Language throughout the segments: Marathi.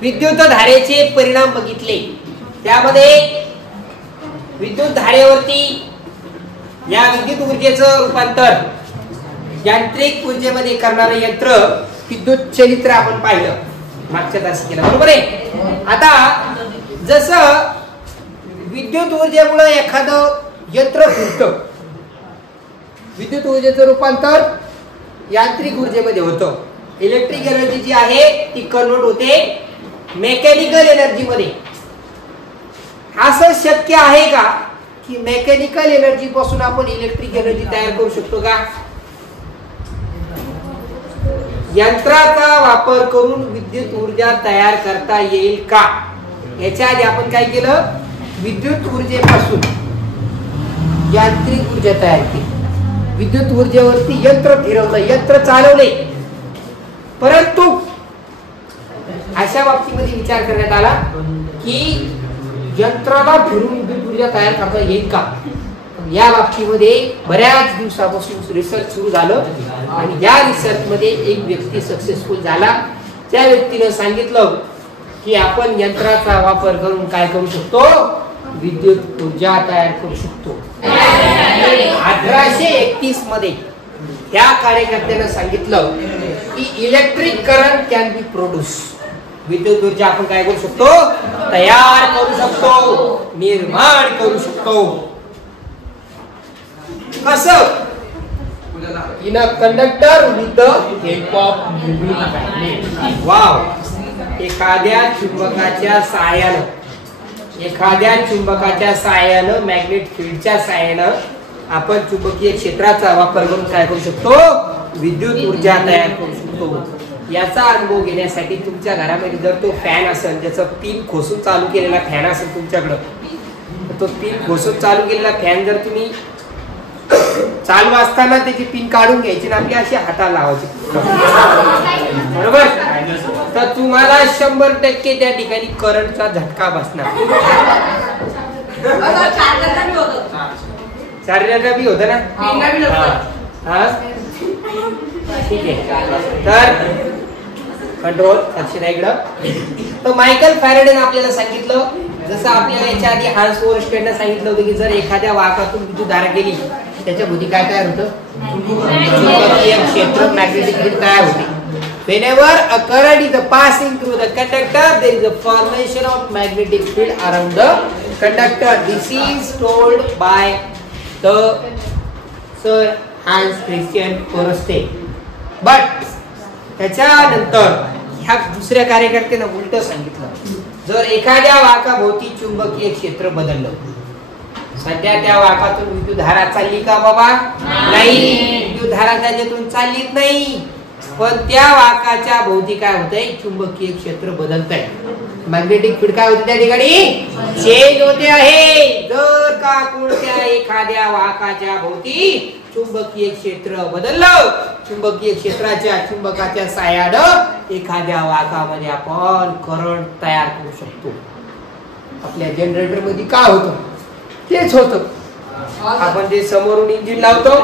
विद्युत धारेचे परिणाम बघितले, त्यामध्ये विद्युत धारेवरती या विद्युत ऊर्जेचं रूपांतर यांत्रिक ऊर्जेमध्ये करणारे यंत्र विद्युत चलित्र आपण पाहिलं मागच्या तासात केलं, बरोबर आहे. आता जसं विद्युत ऊर्जेमुळे एखादं यंत्र फिरतं, विद्युत ऊर्जेचं रूपांतर यांत्रिक ऊर्जेमध्ये होतं. इलेक्ट्रिक एनर्जी जी आहे ती कन्वर्ट होते मेकॅनिकल एनर्जी मध्ये. असं शक्य आहे का की मेकॅनिकल एनर्जी पासून आपण इलेक्ट्रिक एनर्जी तयार करू शकतो का? यंत्राचा वापर करून विद्युत ऊर्जा तयार करता येईल का? याच्या आधी आपण काय केलं, विद्युत ऊर्जेपासून यांत्रिक ऊर्जा तयार केली, विद्युत ऊर्जेवरती यंत्र फिरवलं, यंत्र चालवले. परंतु अशा बाबतीमध्ये विचार करण्यात आला की यंत्राला फिरून विद्युत ऊर्जा तयार करता येईल का? या बाबतीमध्ये बऱ्याच दिवसापासून रिसर्च सुरू झालं आणि या रिसर्च मध्ये एक व्यक्ती सक्सेसफुल झाला. त्या व्यक्तीने सांगितलं की आपण यंत्राचा वापर करून काय करू शकतो, विद्युत ऊर्जा तयार करू शकतो. 1831 मध्ये त्या कार्यकर्त्याने सांगितलं की electric current can be produce, विद्युत ऊर्जा आपण काय करू शकतो, तयार करू शकतो, निर्माण करू शकतो. कसं? In a conductor with the help of moving magnet. Wow. एखाद्या चुंबकाच्या साहाय्यानं मॅग्नेट फील्डच्या साहाय्यानं आपण चुंबकीय क्षेत्राचा वापर करून काय करू शकतो, विद्युत ऊर्जा तयार करू शकतो. याचा अनुभव घेण्यासाठी तुमच्या घरामध्ये जर तो फॅन असेल, ज्याचं पिन खोसून चालू केलेला फॅन असेल तुमच्याकडं, तो पिन खोसून चालू केलेला फॅन जर तुम्ही चालू असताना त्याची पिन काढून घ्यायची ना आपली अशी हाताला लावायची, बरोबर, तर तुम्हाला 100% त्या ठिकाणी करंटचा झटका बसणार. चार्जरला बी होतं ना, हा ठीक आहे. तर कंट्रोल लक्ष द्या इकडं. तर मायकल फॅरेडेने आपल्याला सांगितलं, जसं आपल्याला याच्या आधी हान्स ओरस्टेडने सांगितलं होतं की जर एखाद्या वाहकातून विद्युत धारा गेली त्याच्या भोवती काय तयार होतं, चुंबकीय क्षेत्र, मॅग्नेटिक फील्ड तयार होते. Whenever a current is passing through the conductor, there is a formation of magnetic field around the conductor. This is told by the Sir Hans Christian Ørsted. But त्याच्यानंतर ह्या दुसऱ्या कार्यकर्त्याने उलट सांगितलं, जर एखाद्या वाहकाभोवती चुंबकीय क्षेत्र बदललं, सध्या त्या वाहकातून विद्युत धारा चालली का बाबा? नाही, विद्युत धारा त्याच्यातून चाललीच नाही, पण त्या वाहकाच्या भोवती काय होतंय, चुंबकीय क्षेत्र बदलतंय, मॅग्नेटिक फील्ड काय होते त्या ठिकाणी चेंज होते आहे. जर का कोणत्या एखाद्या वाहकाच्या भोवती चुंबकीय क्षेत्र बदललं, चुंबकीय क्षेत्राच्या चुंबकाच्या साहाय्यानं एखाद्या वाहकामध्ये आपण करंट तयार करू शकतो. आपल्या जनरेटर मध्ये काय होतं तेच होतं. आपण जे समोरून इंजिन लावतो,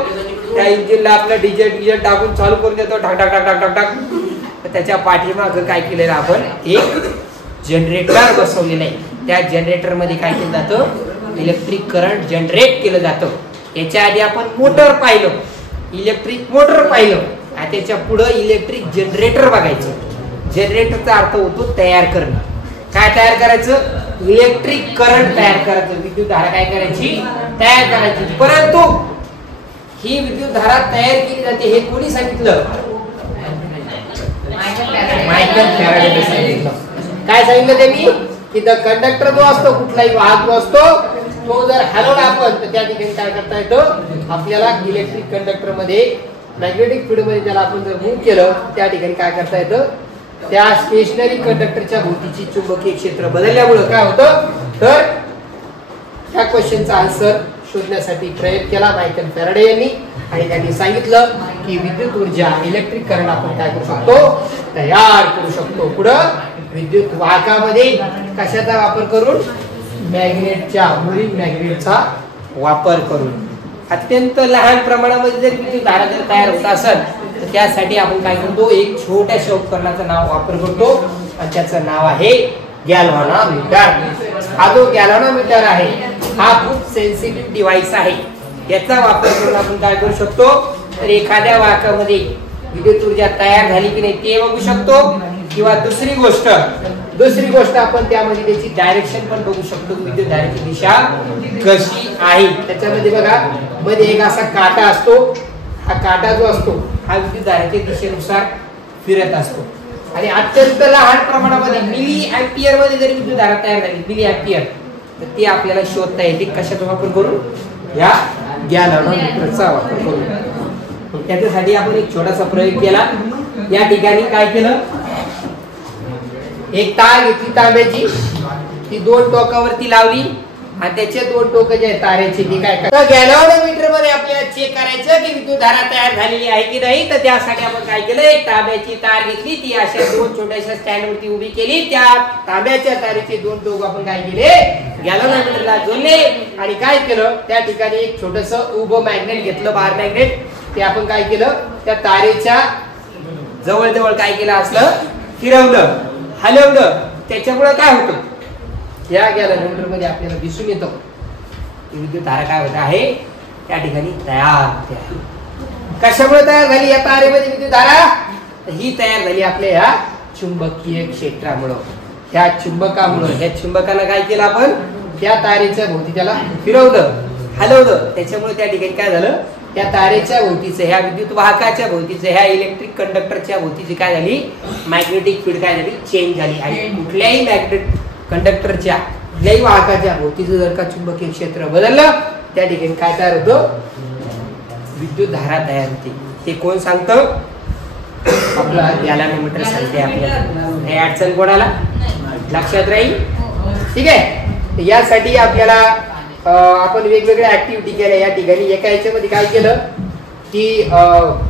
त्या इंजिनला आपलं डिझेल टाकून चालू करून देतो, टाक टाक टाक टाक टाक टाक. त्याच्या पाठीमागं काय केलेलं आपण, एक जनरेटर बसवलेलं आहे. त्या जनरेटर मध्ये काय केलं जातं, इलेक्ट्रिक करंट जनरेट केलं जातं. याच्या आधी आपण मोटर पाहिलं, इलेक्ट्रिक मोटर पाहिलं, त्याच्या पुढे इलेक्ट्रिक जनरेटर बघायचं. जनरेटरचा अर्थ होतो तयार करणं. काय तयार करायचं, इलेक्ट्रिक करंट तयार करायचं, विद्युत धारा काय करायची, तयार करायची. परंतु ही विद्युत धारा तयार केली जाते हे कोणी सांगितलं, मायकल फॅराडेने सांगितलं. काय सांगितलं त्यांनी की द कंडक्टर जो असतो, कुठलाही वाहक जो असतो, तो जर हलवला आपण तर त्या ठिकाणी काय करता येतं, आपल्याला इलेक्ट्रिक कंडक्टर मध्ये मॅग्नेटिक फील्ड मध्ये त्याला आपण जर मूव्ह केलं, त्या ठिकाणी काय करता येतं, त्या स्टेशनरी कंडक्टरच्या भोवतीची चुंबकीय क्षेत्र बदलल्यामुळे काय होतं, तर ह्या क्वेश्चनचा आन्सर शोधण्यासाठी प्रयत्न केला मायकल फॅराडे यांनी, आणि त्यांनी सांगितलं की विद्युत ऊर्जा, इलेक्ट्रिक करंट आपण काय करू शकतो, तयार करू शकतो. पुढं विद्युत वाहकामध्ये कशाचा वापर करून, मॅग्नेटच्या, मूव्हिंग मॅग्नेटचा वापर करून. अत्यंत लहान प्रमाणामध्ये जर विद्युत धारा जर तयार होत असेल तर त्यासाठी आपण काय करतो, एक छोट्याशा उपकरणाचं नाव वापर करतो, आणि त्याचं नाव आहे गॅल्व्हॅनोमीटर. हा जो गॅल्व्हॅनोमीटर आहे हा खूप सेन्सिटिव्ह डिव्हाइस आहे. याचा वापर करून आपण काय करू शकतो, तर एखाद्या वाहकामध्ये विद्युत ऊर्जा तयार झाली की नाही ते बघू शकतो, किंवा दुसरी गोष्ट आपण त्यामध्ये त्याची डायरेक्शन पण बघू शकतो, विद्युत धारेची दिशा कशी आहे. त्याच्यामध्ये बघा मध्ये एक असा काटा असतो, हा काटा जो असतो हा विद्युत धारेच्या दिशेनुसार फिरत असतो आणि अत्यंत लहान प्रमाणामध्ये मिली अँपियर मध्ये जरी विद्युत धारा तयार झाली, मिली अँपियर, तर ती आपल्याला शोधता येते कशाचा वापर करून, या गॅल्व्हॅनोमीटरचा वापर करून. त्याच्यासाठी आपण एक छोटासा प्रयोग केला. या ठिकाणी काय केलं, एक तार घेतली तांब्याची, ती दोन टोकावरती लावली आणि त्याचे दोन टोक जे तारेचे ते काय करतात, गॅल्व्हॅनोमीटर मध्ये आपल्याला चेक करायचं की विद्युत धारा तयार झालेली आहे की नाही. तर त्यासाठी आपण काय केलं, एक तांब्याची तार घेतली, ती अशा दोन छोट्याशा स्टँड वरती उभी केली. त्या तांब्याच्या तारेचे दोन टोक आपण काय केले, गॅल्व्हॅनोमीटरला जोडले आणि काय केलं, त्या ठिकाणी एक छोटस उभं मॅग्नेट घेतलं, बार मॅग्नेट. ते आपण काय केलं, त्या तारेच्या जवळ काय केलं असलं, फिरवलं, हलवलं. त्याच्यामुळे काय होतं, या गॅल्व्हॅनोमीटर मध्ये आपल्याला दिसून येतं विद्युत धारा काय होत आहे त्या ठिकाणी तयार होते. कशामुळे तयार झाली या तारेमध्ये विद्युत धारा, ही तयार झाली आपल्या या चुंबकीय क्षेत्रामुळे. त्या चुंबकामुळे, ह्या चुंबकाला काय केलं आपण, त्या तारेच्या भोवती त्याला फिरवलं, हलवलं. त्याच्यामुळे त्या ठिकाणी काय झालं, त्या तारेच्या भोवतीचं, ह्या विद्युत वाहकाच्या भोवतीचं, ह्या इलेक्ट्रिक कंडक्टरच्या भोवतीची काय झाली, मॅग्नेटिक फील्ड काय झाली, चेंज झाली. आणि कुठल्याही मॅग्नेट कंडक्टरच्या, कुठल्याही वाहकाच्या भोवतीचं जर का चुंबकीय क्षेत्र बदललं, त्या ठिकाणी काय तयार होतं, विद्युत धारा तयार होते. ते कोण सांगतं, आपला गॅल्व्हॅनोमीटर सांगते आपल्याला. हे अडचण कोणाला लक्षात राहील, ठीक आहे. यासाठी आपल्याला आपण वेगवेगळ्या ऍक्टिव्हिटी केल्या या ठिकाणी. एका याच्यामध्ये काय केलं की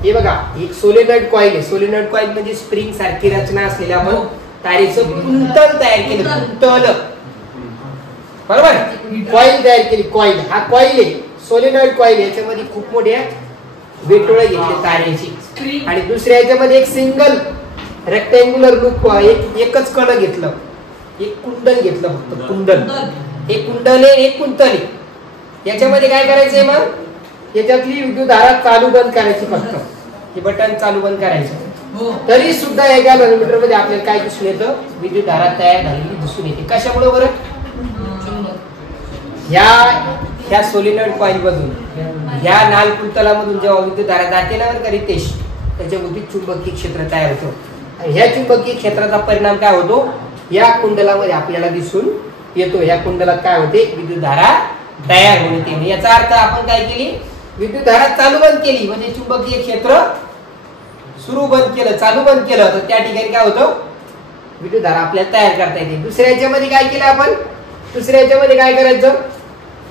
हे बघा, एक सोलेनॉइड कॉइल आहे. सोलेनॉइड कॉइल म्हणजे स्प्रिंग सारखी रचना असलेल्या आपण तारेचं कुंतल तयार केलं, कुंतल, बरोबर, कॉइल तयार केली. कॉइल, हा कॉइल आहे, सोलेनॉइड कॉइल. याच्यामध्ये खूप मोठ्या वेटोळे घेतले तारेची आणि दुसऱ्या याच्यामध्ये एक सिंगल रेक्टँग्युलर लूप, एकच कण घेतलं, एक कुंडल घेतलं, फक्त कुंडल. हे कुंडल आहे, एक कुंतल आहे. याच्यामध्ये काय करायचंय, मग याच्यातली विद्युत धारा चालू बंद करायची, फक्त हे बटन चालू बंद करायचं. तरी सुद्धा या गॅल्व्हॅनोमीटर मध्ये आपल्याला काय दिसून येतं, विद्युत धारा तयार झालेली दिसून येते. कशामुळे बरं, ह्या सोलेनॉइड कॉइल मधून, ह्या नाल कुंतलामधून जेव्हा विद्युत धारा जाते ना बरं का रितेश, त्याच्यामध्ये चुंबकीय क्षेत्र तयार होतं. आणि ह्या चुंबकीय क्षेत्राचा परिणाम काय होतो, या कुंडलामध्ये आपल्याला दिसून येतो. ह्या कुंडलात काय होते, विद्युत धारा तयार होते. याचा अर्थ आपण काय केली, विद्युत धारा चालू बंद केली, म्हणजे चुंबकीय क्षेत्र सुरू बंद केलं, चालू बंद केलं, तर त्या ठिकाणी काय होतं, विद्युत धारा आपल्याला तयार करता येते. दुसऱ्या याच्यामध्ये काय केलं आपण, दुसऱ्या याच्यामध्ये काय करायचं,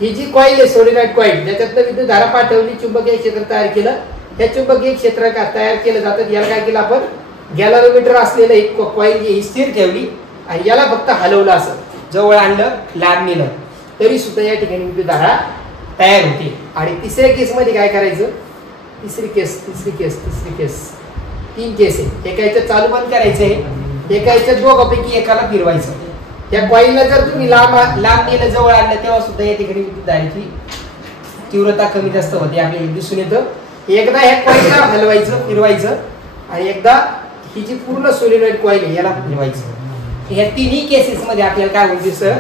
ही जी कॉइल आहे सोलेनॉइड कॉइल, ज्याच्यातनं विद्युत धारा पाठवली, चुंबकीय क्षेत्र तयार केलं. त्या चुंबकीय क्षेत्र का तयार केलं जातं, याला काय केलं आपण, गॅल्व्हॅनोमीटर असलेलं एक कॉइल ही स्थिर ठेवली आणि याला फक्त हलवलं, असं जवळ आणलं, लांब नेलं, तरी सुद्धा या ठिकाणी विद्युत धारा तयार होते. आणि तिसऱ्या केस मध्ये काय करायचं, तिसरी केस, तीन केस आहे. एका याच्यात चालू बंद करायचंय, एका याच्यात दोघांपैकी एकाला फिरवायचं. या कॉइलला जर तुम्ही लांब नेलं, जवळ आणलं, तेव्हा सुद्धा या ठिकाणी विद्युत धारेची तीव्रता कमी जास्त होते, आपल्याला दिसून येतं. एकदा ह्या कॉइलला हलवायचं, फिरवायचं, आणि एकदा ही जी पूर्ण सोलेनॉइड कॉइल आहे याला फिरवायचं. ह्या तिन्ही केसेस मध्ये आपल्याला काय होतं,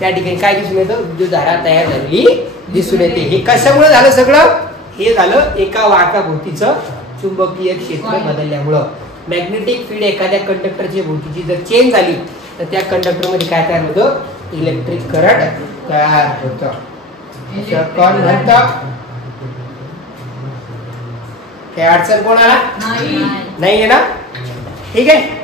त्या ठिकाणी काय दिसून येतं, विद्युत धारा तयार झालेली दिसून येते. हे कशामुळे झालं सगळं, हे झालं एका वाहकाभोवतीचं चुंबकीय क्षेत्र बदलल्यामुळं. मॅग्नेटिक फील्ड एखाद्या कंडक्टरच्या भोवतीची जर चेंज झाली, तर त्या कंडक्टर मध्ये काय तयार होतं, इलेक्ट्रिक करंट तयार होतं. कोण म्हणतं, काय अडचण कोणाला नाही आहे ना, ठीक आहे.